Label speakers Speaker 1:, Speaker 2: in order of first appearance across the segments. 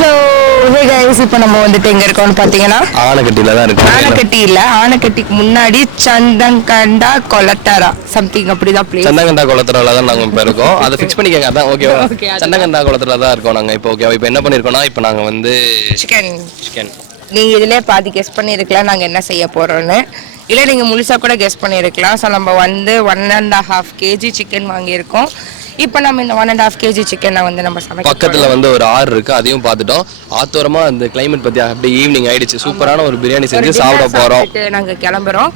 Speaker 1: So ஹே guys இப்போ நம்ம வந்துட்டு எங்க இருக்கோம்னு பார்த்தீங்கன்னா
Speaker 2: ஆனைக்கட்டியில தான் இருக்கு
Speaker 1: ஆனைக்கட்டி இல்ல ஆனைக்கட்டிக்கு முன்னாடி சந்தங்கண்டா கொலட்டாரா சம்திங் அப்படிதான் பிளேஸ்
Speaker 2: சந்தகண்டா குளத்துல தான் நாங்க இப்ப இருக்கோம். அதை ஃபிக்ஸ் பண்ணிக்கங்க அதான் ஓகேவா. சந்தகண்டா குளத்துல தான் இருக்கோம் நாங்க இப்போ ஓகேவா இப்போ என்ன பண்ணிருக்கோம்னா இப்போ நாங்க வந்து
Speaker 1: சிக்கன்
Speaker 2: சிக்கன்
Speaker 1: நீங்க இதுல பாதி கெஸ் பண்ணிருக்கலாம் நாங்க என்ன செய்ய போறோம்னு. இல்ல நீங்க முழுசா கூட கெஸ் பண்ணிருக்கலாம். ஸோ நம்ம வந்து one and half KG chicken வாங்கியிருக்கோம். இப்போ நம்ம இந்த ஒன் அண்ட் ஹாஃப் கேஜி சிக்கனை வந்து நம்ம சமைக்க
Speaker 2: பக்கத்துல வந்து ஒரு ஆறு இருக்கு அதையும் பார்த்துட்டோம். ஆத்தோரமா அந்த கிளைமேட் பத்தி அப்படியே ஈவினிங் ஆயிடுச்சு. சூப்பரான ஒரு பிரியாணி செஞ்சு சாப்பிட போறோம்.
Speaker 1: சாப்பிட்டுட்டு நாங்க கிளம்புறோம்.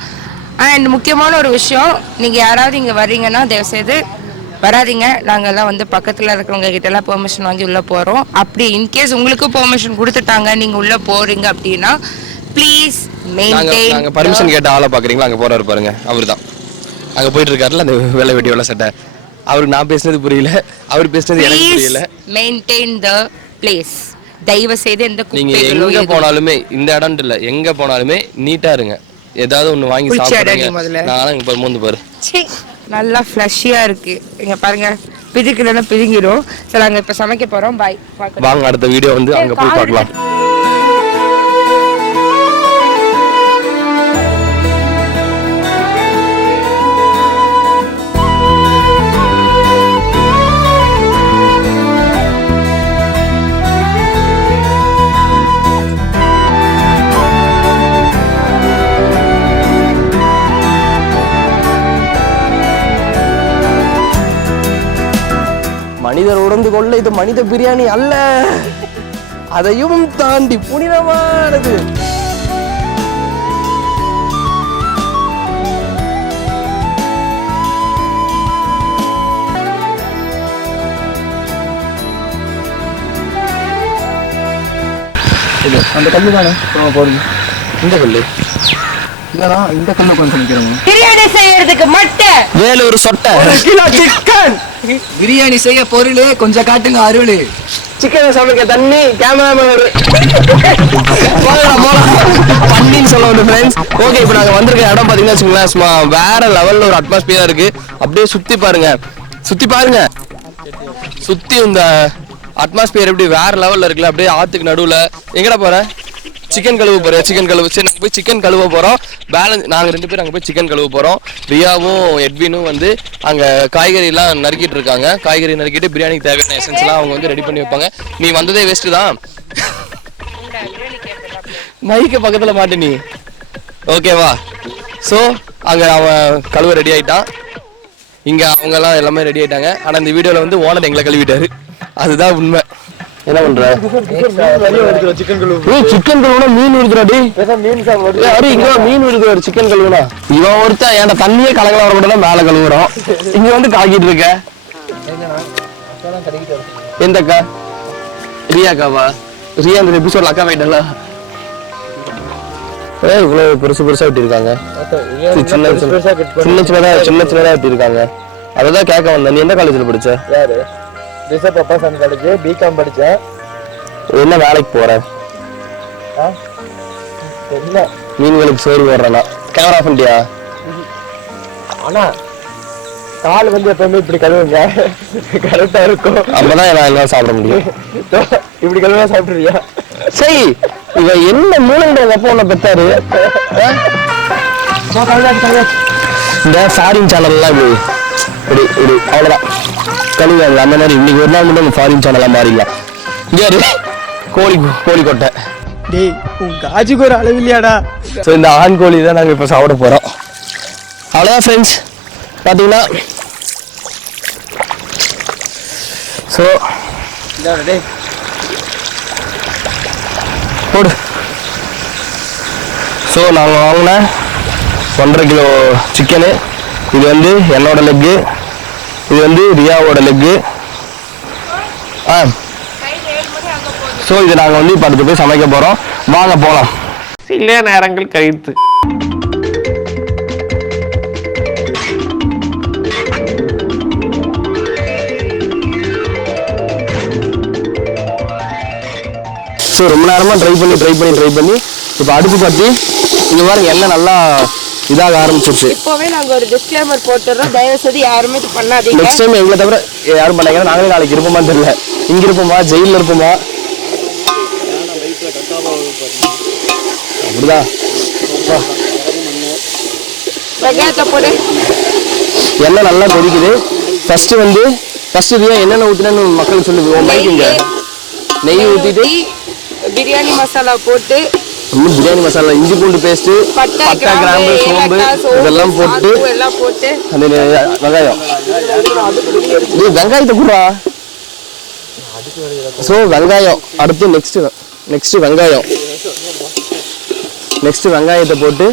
Speaker 1: அண்ட் முக்கியமான ஒரு விஷயம் நீங்க யாராவது இங்க வர்றீங்கன்னா தயவுசெய்து வராதீங்க. நாங்கெல்லாம் வந்து பக்கத்துல இருக்கிறவங்க கிட்ட எல்லாம் பெர்மிஷன் வாங்கி உள்ள போறோம். அப்படி இன்கேஸ் உங்களுக்கு பெர்மிஷன் கொடுத்துட்டாங்க நீங்க உள்ள போறீங்க அப்படின்னா ப்ளீஸ் மெயின்டைன்
Speaker 2: பர்மிஷன் கேட்ட ஆளை பாக்குறீங்களா அங்க போறாரு பாருங்க. அவர்தான். அங்க போயிட்டு இருக்காருல அந்த வெள்ளை வெட்டி வெள்ளை சட்டை. அவருக்கு நான் பேசுனது புரியல. அவர் பேசுனது எனக்கு புரியல.
Speaker 1: மெயின்டைன் த பிளேஸ் தயவு செய்து எந்த
Speaker 2: நீங்க எங்க போனாலுமே இந்த இடம் இல்ல எங்க போனாலுமே நீட்டா இருங்க. ஏதாவது ஒண்ணு வாங்கி சாப்பிடுங்க.
Speaker 1: நீ முதல்ல.
Speaker 2: நான் இங்க பாரு மூந்து பாரு.
Speaker 1: நல்லா ஃப்ளஷியா இருக்கு. இங்க பாருங்க பிதுக்குலன்னா பிதுங்கிடும் சரி நாங்க இப்ப சமைக்க போறோம். பாய்
Speaker 2: வாங்க அடுத்த வீடியோ வந்து அங்க போய் பார்க்கலாம். மனிதர் உணர்ந்து கொள்ள இது மனித பிரியாணி அல்ல. அதையும் தாண்டி புனிதமானது.
Speaker 3: அந்த கல்லு தானே போடுங்க.
Speaker 2: இந்த கல்லு.
Speaker 3: இல்லைனா இந்த கல்லு உட்காந்து நிற்கிறோம்
Speaker 1: பிரியாணி செய்யறதுக்கு மட்டும்
Speaker 2: வேலூர் சொட்டை.
Speaker 3: கிலோ சிக்கன் பிரியாணி செய்ய பொருள் கொஞ்சம் காட்டுங்க அருள்.
Speaker 2: சிக்கனை சமைக்க தண்ணி கேமராமேன் பண்ணின்னு சொல்ல வந்து ஃப்ரெண்ட்ஸ் ஓகே இப்போ நாங்கள் வந்திருக்க இடம் பார்த்தீங்கன்னா வச்சுக்கோங்களேன் சும்மா வேற லெவலில் ஒரு அட்மாஸ்பியரா இருக்கு. அப்படியே சுத்தி பாருங்க. சுத்தி பாருங்க. சுத்தி இந்த அட்மாஸ்பியர் எப்படி வேற லெவல்ல இருக்குல்ல அப்படியே ஆத்துக்கு நடுவுல. எங்கடா போற? சிக்கன் கழுவ போறேன் சிக்கன் கழுவு சரி நாங்கள் போய் சிக்கன் கழுவ போறோம். பேலன்ஸ் நாங்கள் ரெண்டு பேரும் அங்கே போய் சிக்கன் கழுவ போறோம். ரியாவும் எட்வினும் வந்து அங்கே காய்கறிலாம் நறுக்கிட்டு இருக்காங்க. காய்கறி நறுக்கிட்டு பிரியாணிக்கு தேவையான எசன்ஸ்லாம் அவங்க வந்து ரெடி பண்ணி வைப்பாங்க. நீ வந்ததே வேஸ்ட் தான். மைக்கு பக்கத்தில் மாட்டு நீ. ஓகேவா ஸோ அங்கே அவன் கழுவ ரெடி ஆயிட்டான். இங்கே அவங்கெல்லாம் எல்லாமே ரெடி ஆயிட்டாங்க. ஆனால் இந்த வீடியோவில் வந்து ஓனர் எங்களை கழுவிட்டாரு. அதுதான் உண்மை. என்ன பண்ற?
Speaker 3: சிக்கன் கல்லு
Speaker 2: கழுவுனா மீன் விடுதுடாடி
Speaker 3: மீன்
Speaker 2: இங்க மீன் விடுது சிக்கன் கழுவுனா. இவன் ஒருத்தன் ஏன்டா தண்ணியே கலங்கல வர மட்டும் மேல கழுவுறோம். இங்க வந்து காக்கிட்டு இருக்க. எந்த அக்கா? ரியா அக்காவா? ரியா இந்த எபிசோட்ல அக்கா போயிட்டல ஏய் இவ்வளவு பெருசு பெருசா வெட்டியிருக்காங்க. சின்ன சின்ன சின்ன சின்னதா சின்ன சின்னதா வெட்டியிருக்காங்க. அததான் கேட்க வந்தேன். நீ எந்த காலேஜ்ல படிச்ச?
Speaker 3: ரிஷப் அப்பா சன் காலேஜ் பிகாம் படிச்சேன்
Speaker 2: என்ன வேலைக்கு போற?
Speaker 3: தெரியல.
Speaker 2: மீன்களுக்கு சோறு போடுறேன்னா. கேமரா பண்ணிட்டியா?
Speaker 3: ஆனா கால் வந்து எப்பவுமே இப்படி கழுவுங்க. கரெக்டா இருக்கும்.
Speaker 2: அப்பதான் நான் எல்லாம் சாப்பிட முடியும்.
Speaker 3: இப்படி கழுவா சாப்பிடுறியா?
Speaker 2: சரி இவன் என்ன மூலன்ற அப்போ உன்னை பெத்தாரு? இந்த ஃபாரின் சேனல்லாம் இப்படி இப்படி இப்படி அவ்வளோதான் கழுவாங்க அந்த மாதிரி இன்னைக்கு ஒரு நாள் மட்டும் ஃபாரின் சேனலாக மாறிடலாம் இரு. கோழி கோழி கொட்டை.
Speaker 3: டேய் உன் காஜுக்கு ஒரு அளவு இல்லையாடா.
Speaker 2: ஸோ இந்த ஆண் கோழி தான் நாங்கள் இப்போ சாப்பிட போகிறோம் அவ்வளோதான் ஃப்ரெண்ட்ஸ் பார்த்தீங்கன்னா ஸோ
Speaker 3: டேய்.
Speaker 2: போடு. ஸோ நாங்கள் வாங்கின ஒன்றரை கிலோ சிக்கனு இது வந்து என்னோட லெக்கு இது வந்து ரியாவோட லெக்கு. ஆ. ஸோ இது நாங்கள் வந்து இப்போ அடுத்து போய் சமைக்க போகிறோம் வாங்க போகலாம்
Speaker 4: சில நேரங்கள் கழித்து.
Speaker 2: ஸோ ரொம்ப நேரமாக ட்ரை பண்ணி ட்ரை பண்ணி ட்ரை பண்ணி இப்போ அடுப்பு பற்றி இங்க பாருங்க எண்ணெய் நல்லா இதாக ஆரம்பிச்சிருச்சு.
Speaker 1: இப்போவே நாங்க ஒரு டிஸ்க்ளைமர் போட்டுறோம். தயவு செய்து யாருமே இது பண்ணாதீங்க.
Speaker 2: நெக்ஸ்ட் டைம் எங்களை தவிர யாரும் பண்ணாங்க நாங்களே நாளைக்கு இருப்போமான்னு தெரியல. இங்க இருப்போமா? ஜெயிலில் இருப்போமா? அப்படிதான் அப்பா.
Speaker 1: வெங்காயத்தை போடு.
Speaker 2: எண்ணெய் நல்லா கொதிக்குது. ஃபர்ஸ்ட் வந்து ஃபர்ஸ்ட் ரியா என்னென்ன ஊத்துனேன்னு மக்களுக்கு சொல்லு உன் மைக் இங்க. நெய் ஊத்திட்டு.
Speaker 1: ஊத்தி, பிரியாணி மசாலா போட்டு
Speaker 2: இன்னும் பிரியாணி மசாலா இஞ்சி பூண்டு பேஸ்ட்
Speaker 1: பட்டை
Speaker 2: கிராம்பு சோம்பு இதெல்லாம் போட்டு அந்த நெ- வெங்காயம். டேய் வெங்காயத்தை குடுறா. ஸோ வெங்காயம். அடுத்து நெக்ஸ்ட் நெக்ஸ்ட் வெங்காயம். நெக்ஸ்ட் வெங்காயத்தை போட்டு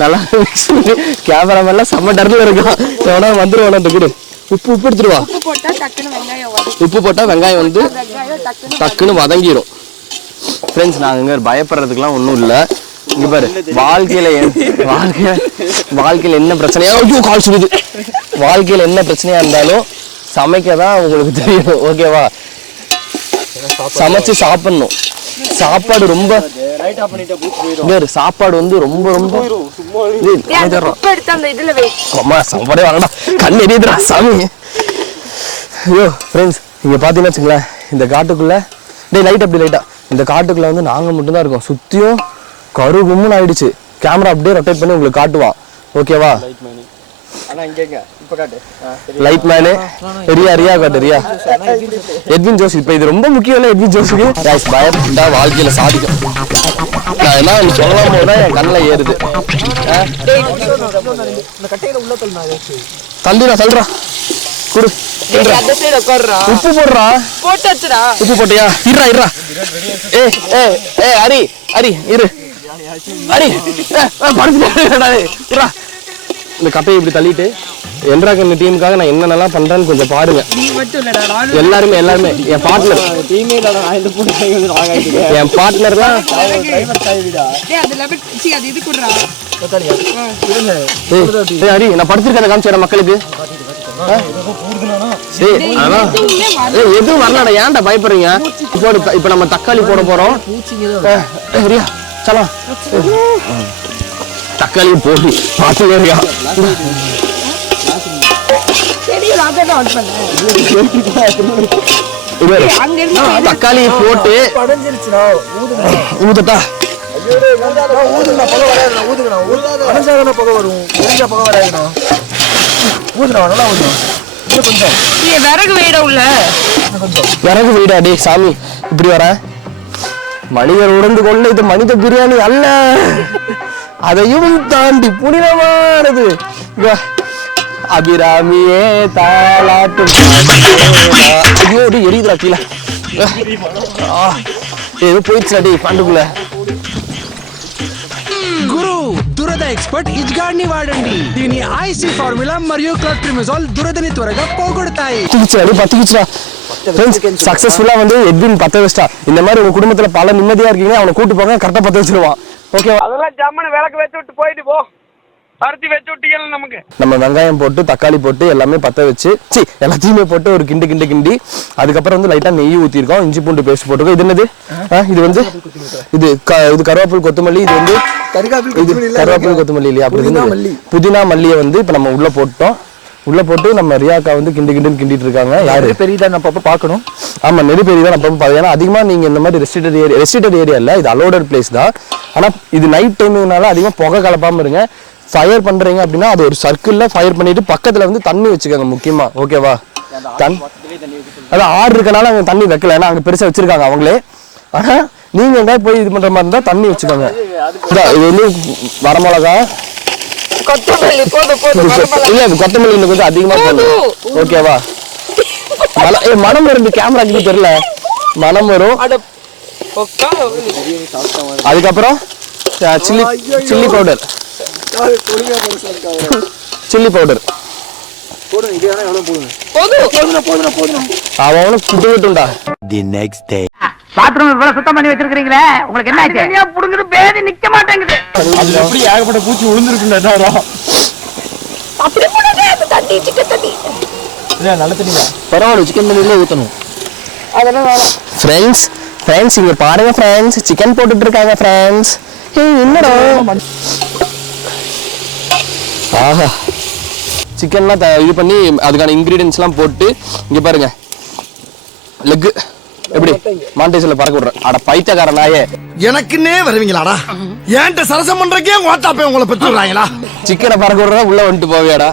Speaker 2: நல்லா மிக்ஸ் பண்ணி கேமராமேன்லாம் செம்ம டர்ல இருக்கான். எவனா வந்துருவானா அந்த கூட உப்பு உப்பு எடுத்துருவா
Speaker 1: உப்பு
Speaker 2: போட்டால் வெங்காயம் வந்து
Speaker 1: டக்குன்னு
Speaker 2: வதங்கிரும். ஃப்ரெண்ட்ஸ் நாங்கள் இங்கே பயப்படுறதுக்குலாம் ஒன்றும் இல்லை. இங்கே பாரு வாழ்க்கையில் வாழ்க்கையில் வாழ்க்கையில் என்ன பிரச்சனையா ஐயோ கால் சுடுது வாழ்க்கையில் என்ன பிரச்சனையா இருந்தாலும் சமைக்க தான் உங்களுக்கு தெரியும் ஓகேவா சமைச்சு சாப்பிடணும். சாப்பாடு ரொம்ப சாப்பாடு வந்து ரொம்ப ரொம்ப அம்மா சாப்பாடே வாங்கடா. கண் எரியுதுடா சாமி. ஐயோ ஃப்ரெண்ட்ஸ் இங்கே பார்த்தீங்கன்னு வச்சுங்களேன் இந்த காட்டுக்குள்ள டேய் லைட் அப்படி லைட்டா இந்த காட்டுக்குள்ள வந்து நாங்கள் மட்டும்தான் இருக்கோம் சுற்றியும் கரு கும்முன்னு ஆயிடுச்சு கேமரா அப்படியே ரொட்டேட் பண்ணி உங்களுக்கு காட்டுவான் ஓகேவா லைட் மேனு ரியா ரியா காட்டு ரியா எட்வின் ஜோஸ் இப்போ இது ரொம்ப முக்கியம் இல்லை எட்வின் ஜோஸுக்கு பயப்பட்டா வாழ்க்கையில சாதிக்கும் நான் என்ன சொல்லலாம் போது தான் என் கண்ணில் ஏறுது? தள்ளிடா தள்ளுறா குடு.
Speaker 1: அந்த சைடு உட்காருடா
Speaker 2: உப்பு போடுறா.
Speaker 1: போட்டு வச்சுடா
Speaker 2: உப்பு போட்டியா? இருடா இருடா. ஏ ஏ ஏ ஹரி ஹரி இரு. ஹரி படுத்துடா இருடா இந்த கட்டையை இப்படி தள்ளிட்டு என்ட்ரா கண்ணு டீமுக்காக நான் என்னென்னலாம் பண்றேன்னு கொஞ்சம் பாருங்க.
Speaker 1: நீ மட்டும் இல்லடா நானும்
Speaker 2: எல்லாருமே எல்லாருமே என் பார்ட்னர் என் பார்ட்னர்லாம்
Speaker 1: டேய் அது லெமன் சி அது இது குடுறா.
Speaker 2: ஏய் ஏய், ஹரி நான் படுத்திருக்கேன் காமிச்சேன் மக்களுக்கு. ஏய் எதுவும் வரலடா. ஏன்டா பயப்படுறீங்க? இப்போ ஒரு- இப்போ நம்ம தக்காளி போட போறோம். ஏய், ஏய், ரியா சலா. தக்காளி போட்டு. பார்த்துக்கே இருக்கா
Speaker 1: சரி ராஜா ஆன் பண்ணேன்
Speaker 2: இது பாரு.
Speaker 1: அங்க இருந்து விறகு வைடா உள்ள.
Speaker 2: விறகு வீடா டேய் சாமி. இப்படி வர? மனிதர் உணர்ந்து கொள்ள இது மனித பிரியாணி அல்ல. அதையும் தாண்டி புனிதமானது. அபிராமியே தாலாட்டு. ஐயோ டேய் எரியுதுடா கீழே. ஏதோ போயிடுச்சுடா டேய் பாண்டுக்குள்ள.
Speaker 5: దురద ఎక్స్పర్ట్ ఇజ్గాడ్ని వాడండి దీని ఐసీ ఫార్ములా మరియు క్లోట్రిమిజాల్ దురదని త్వరగా పోగొడతాయి
Speaker 2: பத்துக்குச்சு அடி பத்துக்குச்சுடா சக்சஸ்ஃபுல்லா வந்து எட்வின் பத்த வச்சிட்டா இந்த மாதிரி உங்க குடும்பத்துல பல நிம்மதியா இருக்கீங்க அவனை கூட்டு போங்க கரெக்டா பத்த வச்சிருவான் ஓகேவா
Speaker 4: அதெல்லாம் ஜம்மனு விளக்கு வச்சு விட்டு போயிட்டு போ பருத்தி வச்சு விட்டீங்க நமக்கு.
Speaker 2: நம்ம வெங்காயம் போட்டு தக்காளி போட்டு எல்லாமே பத்த வச்சு சி எல்லாத்தையுமே போட்டு ஒரு கிண்டு கிண்டு கிண்டி அதுக்கப்புறம் வந்து லைட்டா நெய் ஊத்திருக்கோம். இஞ்சி பூண்டு பேஸ்ட் போட்டுருக்கோம். இது என்னது? இது வந்து இது க- இது கருவேப்பில் கொத்தமல்லி இது வந்து இது கருவேப்பில் கொத்தமல்லி இல்லையா? அப்படி புதினா மல்லியை வந்து இப்ப நம்ம உள்ள போட்டோம். உள்ள போட்டு நம்ம ரியாக்கா வந்து கிண்டு கிண்டுன்னு கிண்டிட்டு இருக்காங்க. யாரு?
Speaker 3: பெரியதா நம்ம அப்ப பார்க்கணும்.
Speaker 2: ஆமா நெறி பெரிய தான் நம்ம பார்த்து ஏன்னா அதிகமா நீங்க இந்த மாதிரி ரெஸ்ட்ரிக்டட் ஏரியா ரெஸ்ட்ரிக்டட் ஏரியா இல்ல. இது அலோடட் பிளேஸ் தான். ஆனா இது நைட் டைமிங்னால அதிகமா புகை கலப்பாம இருங்க. ஃபயர் பண்றீங்க அப்படின்னா அது ஒரு சர்க்கிள்ல ஃபயர் பண்ணிட்டு பக்கத்துல வந்து தண்ணி வச்சுக்கோங்க முக்கியமா. ஓகேவா தன் அதான் ஆறு இருக்கனால அங்க தண்ணி வைக்கல. ஏன்னா அங்க பெருசா வச்சிருக்காங்க அவங்களே. ஆனா நீங்க எங்கேயாவது போய் இது பண்ற மாதிரி இருந்தா தண்ணி வச்சுக்கோங்க. இதா, இது வந்து வரமிளகா
Speaker 1: கொத்தமல்லி
Speaker 2: இல்ல கொத்தமல்லி இன்னும் கொஞ்சம் அதிகமா போடணும் ஓகேவா மனம் வரும் கேமராக்கு தெரியல. மனம் வரும். அதுக்கப்புறம் chilli chilli powder
Speaker 6: chilli powder. சுத்தம் பண்ணி வச்சிருக்கீங்களே உங்களுக்கு என்ன ஆச்சு? புடுங்கிட்டு பேதி நிக்க மாட்டேங்குது.
Speaker 1: போடாதே அந்த தண்ணி சிக்கன் தண்ணி.
Speaker 2: பரவாயில்ல சிக்கன் தண்ணியிலே ஊற்றணும்
Speaker 1: அதெல்லாம் வேணாம்.
Speaker 2: ஃப்ரெண்ட்ஸ் ஃப்ரெண்ட்ஸ் இங்க பாருங்க ஃப்ரெண்ட்ஸ் சிக்கன் போட்டுட்டு இருக்காங்க ஃப்ரெண்ட்ஸ் ஏய் என்னடா? ஆஹா. சிக்கன்லாம் இது பண்ணி அதுக்கான இன்க்ரீடியன்ஸ்லாம் போட்டு இங்க பாருங்க. லெக்கு எப்படி? மாண்டேஸ்ல பறக்க விடுறேன். அட பைத்தியக்கார நாயே
Speaker 7: எனக்குன்னே வருவீங்களாடா? ஏன்ட்ட சரசம் பண்றக்கே ஓட்டாப்பே உங்களை பெற்றுறாங்களா
Speaker 2: சிக்கனை பறக்க விடுறா உள்ள வந்துட்டு போவியாடா?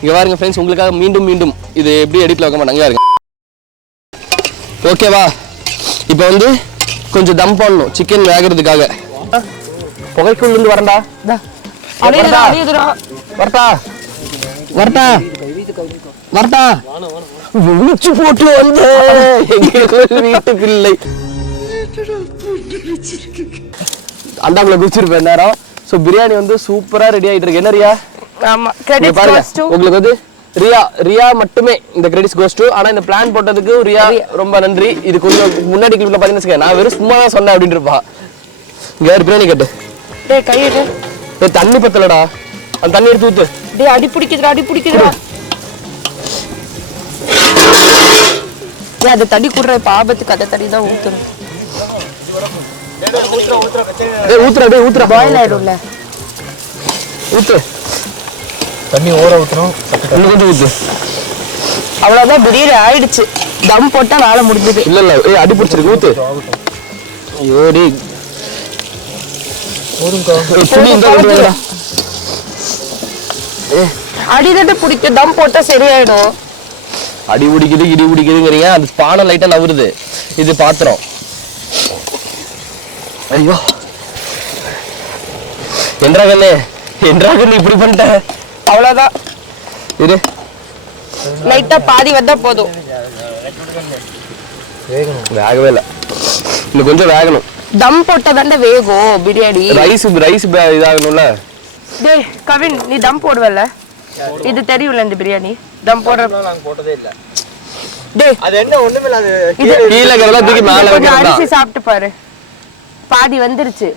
Speaker 2: இங்க பாருங்க ஃப்ரெண்ட்ஸ் உங்களுக்காக மீண்டும் மீண்டும் இது எப்படி எடிட்ல வைக்க மாட்டாங்க? இங்க பாருங்க. ஓகேவா இப்போ வந்து கொஞ்சம் தம் பண்ணணும் சிக்கன் வேகிறதுக்காக. ஆ? புகைக்குள்ள இருந்து வரண்டா இந்தா. வரட்டா? வரட்டா வரட்டா வரட்டா உச்சி போட்டு வந்த. வீட்டு பிள்ளை அண்டாக்குள்ள குச்சிருப்பேன் நேரம் ஸோ பிரியாணி வந்து சூப்பரா ரெடி இருக்கு. என்ன ரியா? பாருங்க. உங்களுக்கு வந்து ரியா ரியா மட்டுமே இந்த கிரெடிட்ஸ் கோஸ் டு ஆனா இந்த பிளான் போட்டதுக்கு ரியா ரொம்ப நன்றி. இது கொஞ்சம் முன்னாடி கிளிப்ல பாத்தீங்கன்னா நான் வெறும் சும்மா தான் சொன்னேன் அப்படின்னு இருப்பா. இங்க பிரியாணி கட்டு?
Speaker 1: டேய் கையிடு.
Speaker 2: ஏய், தண்ணி பத்தலடா. அந்த தண்ணி எடுத்து ஊத்து.
Speaker 1: டேய் அடி பிடிக்குதுடா அடி பிடிக்குதுடா. ஏய் அது தடி குடுற இப்ப ஆபத்துக்கு அதை தடி தான் ஊத்தணும்.
Speaker 2: டேய் ஊத்துறா டேய் ஊத்துறா
Speaker 1: பாயில் ஆயிடும்ல.
Speaker 2: ஊத்து.
Speaker 3: தண்ணி ஓர ஊற்றணும்
Speaker 2: இன்னும் கொஞ்சம் ஊத்து.
Speaker 1: அவ்வளவுதான் பிரியாணி ஆயிடுச்சு. தம் போட்டா வேலை முடிஞ்சது.
Speaker 2: இல்ல இல்ல ஏய் அடி பிடிச்சிருக்கு ஊத்து. ஐயோ டேய். வாடா
Speaker 1: அடிதட்டு பிடிக்க தம் போட்டா சரியாயிடும்.
Speaker 2: அடி பிடிக்குது இடி பிடிக்குதுங்கிறீங்க. அது பானை லைட்டா நவருது. இது பாத்திரம். ஐயோ. என்றா கண்ணு. என்றா கண்ணு இப்படி பண்ணிட்ட.
Speaker 1: அவ்வளவுதான்.
Speaker 2: இரு.
Speaker 1: லைட்டா பாதி வந்தா போதும்.
Speaker 2: வேகவே இல்லை. இன்னும் கொஞ்சம் வேகணும்.
Speaker 1: தம் போட்டா தானே வேகும் பிரியாணி.
Speaker 2: Rice rice இதாகணும்ல?
Speaker 1: டேய் கவின் நீ தம் போடுவல்ல? இது தெரியும்ல இந்த பிரியாணி? தம் போடுற
Speaker 3: போட்டதே இல்லை
Speaker 1: டேய்
Speaker 3: அது என்ன ஒண்ணுமே அது
Speaker 1: இது
Speaker 2: கீழே இருக்கிறதெல்லாம் தூக்கி மேல வைக்கிறதா
Speaker 1: அரிசி சாப்பிட்டு பாரு. பாதி வந்துருச்சு.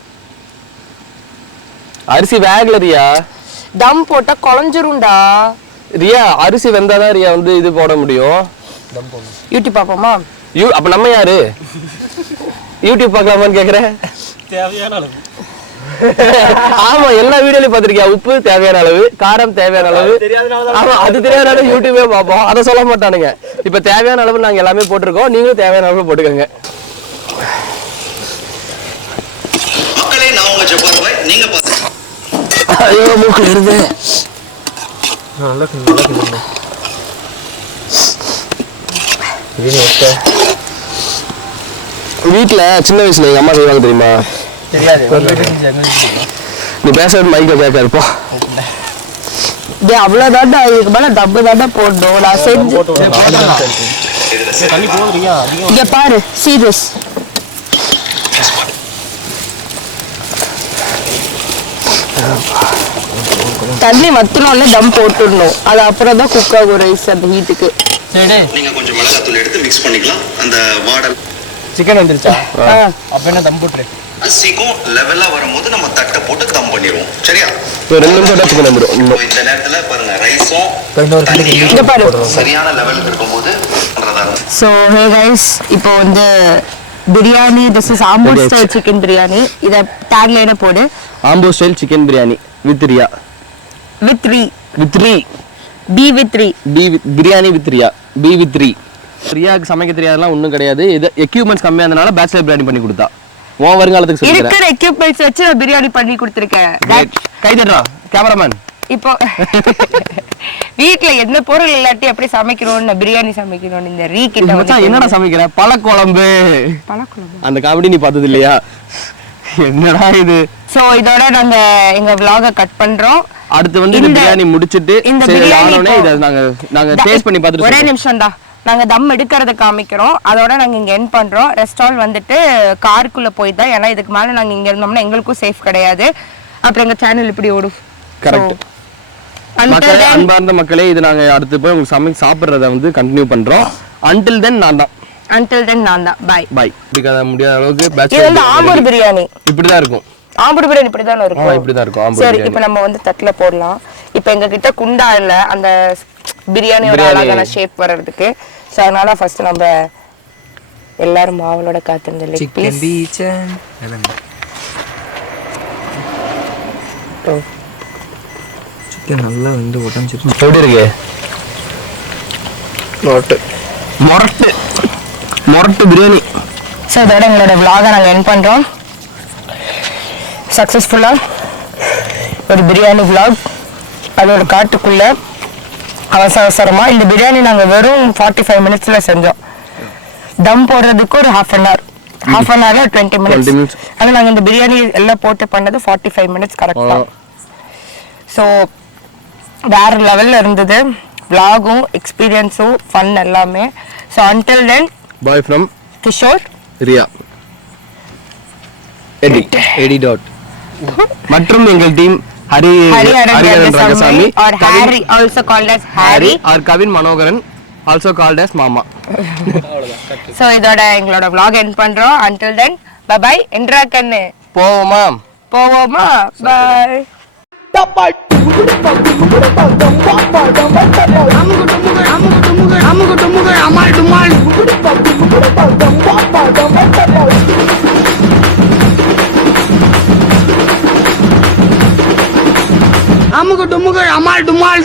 Speaker 2: அரிசி வேகல ரியா.
Speaker 1: தம் போட்டா குழஞ்சிரும்டா.
Speaker 2: ரியா அரிசி வெந்தாதான் ரியா வந்து இது போட முடியும்.
Speaker 1: யூடியூப் பாப்போமா?
Speaker 2: யூ அப்ப நம்ம யாரு? யூடியூப் பார்க்கலாமான்னு கேக்குறேன்?
Speaker 3: தேவையான அளவு.
Speaker 2: ஆமா எல்லா வீடியோலயும் பாத்திருக்கியா உப்பு தேவையான அளவு காரம் தேவையான அளவு. ஆமா அது தெரியாத அளவு யூடியூபே பார்ப்போம். அதை சொல்ல மாட்டானுங்க. இப்ப தேவையான அளவு நாங்க எல்லாமே போட்டிருக்கோம். நீங்களும் தேவையான அளவு போட்டுக்கோங்க. ஐயோ மூக்குல இருந்து
Speaker 3: நல்லா நல்லா
Speaker 2: வீட்டுல சின்ன வயசுல எங்க அம்மா செய்வாங்க தெரியுமா?
Speaker 3: தெரியாது.
Speaker 2: நீ பேசுறது மைக்க கேட்காது போ.
Speaker 1: டேய் அவ்வளவுதான்டா இதுக்கு மேல டப்பு தாண்டா போடணும். நான் செஞ்சு இங்க பாரு சீரியஸ் தண்ணி வத்தணும்ல தம் போட்டுடணும். அது அப்புறம் தான் குக் ஆகும் ரைஸ் அந்த ஹீட்டுக்கு
Speaker 3: சரி
Speaker 8: நீங்க கொஞ்சம் மிளகாத்தூள் எடுத்து மிக்ஸ் பண்ணிக்கலாம். அந்த வாடல்
Speaker 3: சிக்கன் வந்துருச்சா? அப்ப என்ன தம் போட்டுரு?
Speaker 8: அரிசிக்கும் லெவலா வரும்போது நம்ம தட்டை போட்டு தம் பண்ணிடுவோம் சரியா?
Speaker 2: ரெண்டு நிமிஷம் சிக்கன் வந்துடும்
Speaker 8: இந்த நேரத்துல பாருங்க ரைஸும் சரியான லெவலுக்கு இருக்கும்போது
Speaker 1: ஸோ ஹே கைஸ் இப்போ வந்து biryani this is
Speaker 2: Ambur
Speaker 1: style chicken biryani. இதை டேக்லைனே போடு.
Speaker 2: Ambur style chicken biryani with Riya
Speaker 1: with three
Speaker 2: with re
Speaker 1: B with
Speaker 2: three B biryani with Riya B with three ரியாவுக்கு சமைக்க தெரியாதெல்லாம் ஒன்றும் கிடையாது. இது எக்யூப்மெண்ட்ஸ் கம்மியாக இருந்தனால பேச்சுலர் பிரியாணி பண்ணி கொடுத்தா. உன் வருங்காலத்துக்கு
Speaker 1: இருக்கிற எக்யூப்மெண்ட்ஸ் வச்சு நான் பிரியாணி பண்ணி கொடுத்துருக்கேன்.
Speaker 2: கை தட்டுறா கேமராமேன்
Speaker 1: இப்போ வீட்ல எந்த பொருள் இல்லாட்டி எப்படி சமைக்கணும்னு பிரியாணி சமைக்கணும்னு இந்த ரீ கிட்ட
Speaker 2: என்னடா சமைக்கிற? பழக்குழம்பு.
Speaker 1: பழக்குழம்பு.
Speaker 2: அந்த காமெடி நீ பார்த்தது இல்லையா? என்னடா இது?
Speaker 1: ஸோ இதோட நாங்க எங்க vlog-அ கட் பண்றோம்.
Speaker 2: அடுத்து வந்து இந்த பிரியாணி முடிச்சிட்டு
Speaker 1: இந்த பிரியாணி
Speaker 2: நாங்க நாங்க டேஸ்ட் பண்ணி பார்த்துட்டு
Speaker 1: ஒரே. நிமிஷம் தான் நாங்க தம் எடுக்கிறத காமிக்கிறோம். அதோட நாங்க இங்க என் பண்றோம். ரெஸ்டாரண்ட் வந்துட்டு காருக்குள்ள போய் தான் ஏன்னா இதுக்கு மேல நாங்க இங்க இருந்தோம்னா எங்களுக்கும் சேஃப் கிடையாது. அப்புறம் எங்க சேனல் இப்படி ஓடும்.
Speaker 2: மக்களே அன்பார்ந்த மக்களே இது நாங்க அடுத்து போய் உங்களுக்கு சமை சாப்பிடுறத வந்து கண்டினியூ பண்றோம். அன்டில் தென் நான் தான்.
Speaker 1: அன்டில் தென் நான் தான். பாய்
Speaker 2: பாய் இப்படி முடியாத அளவுக்கு
Speaker 1: இது வந்து ஆம்பூர் பிரியாணி.
Speaker 2: இப்படிதான் இருக்கும்.
Speaker 1: ஆம்பூர் பிரியாணி இப்படி தானே இருக்கும்
Speaker 2: இப்படிதான் இருக்கும். ஆம்பூர்
Speaker 1: சரி இப்போ நம்ம வந்து தட்டுல போடலாம். இப்போ எங்க கிட்ட குண்டா இல்ல அந்த பிரியாணியோட
Speaker 2: பிரியாணி.
Speaker 1: அழகான ஷேப் வர்றதுக்கு. ஸோ அதனால ஃபர்ஸ்ட் நம்ம எல்லாரும் மாவளோட காத்திருந்த லெக் பீஸ்
Speaker 3: சிக்கன் நல்லா வந்து உடஞ்சிருக்கு
Speaker 2: எப்படி இருக்கு?
Speaker 3: நோட்டு
Speaker 2: மொரட்டு. மொரட்டு பிரியாணி.
Speaker 1: ஸோ இதோட எங்களோட vlog-அ நாங்கள் என் பண்ணுறோம் சக்ஸஸ்ஃபுல்லாக ஒரு பிரியாணி vlog. அது ஒரு காட்டுக்குள்ளே அவசர அவசரமாக இந்த பிரியாணி நாங்கள் வெறும் ஃபார்ட்டி ஃபைவ் மினிட்ஸில் செஞ்சோம். தம் போடுறதுக்கு ஒரு half an hour half an hour twenty
Speaker 2: 20 minutes.
Speaker 1: Minutes ஆனால் நாங்கள் இந்த பிரியாணி எல்லாம் போட்டு பண்ணது ஃபார்ட்டி ஃபைவ் மினிட்ஸ் கரெக்டாக ஸோ வேற லெவலில் இருந்தது. Vlog-உம் எக்ஸ்பீரியன்ஸும் ஃபன் எல்லாமே. So until then
Speaker 2: bye from
Speaker 1: Kishore
Speaker 2: Riya Eddie Eddie dot மற்றும் எங்கள் team
Speaker 1: Hari
Speaker 2: Hariharan
Speaker 1: Hariharan
Speaker 2: Rangasamy
Speaker 1: or Harry also called as Harry.
Speaker 2: R Kavin Manoharan also called as மாமா.
Speaker 1: ஸோ இதோட எங்களோட vlog end பண்றோம். Until then bye bye என்றா கண்ணு.
Speaker 2: போவோமா?
Speaker 1: போவோமா? Bye.
Speaker 6: அமுகு டுமுகு அமால் டுமால் डुमक डुमक अमाल डुमाल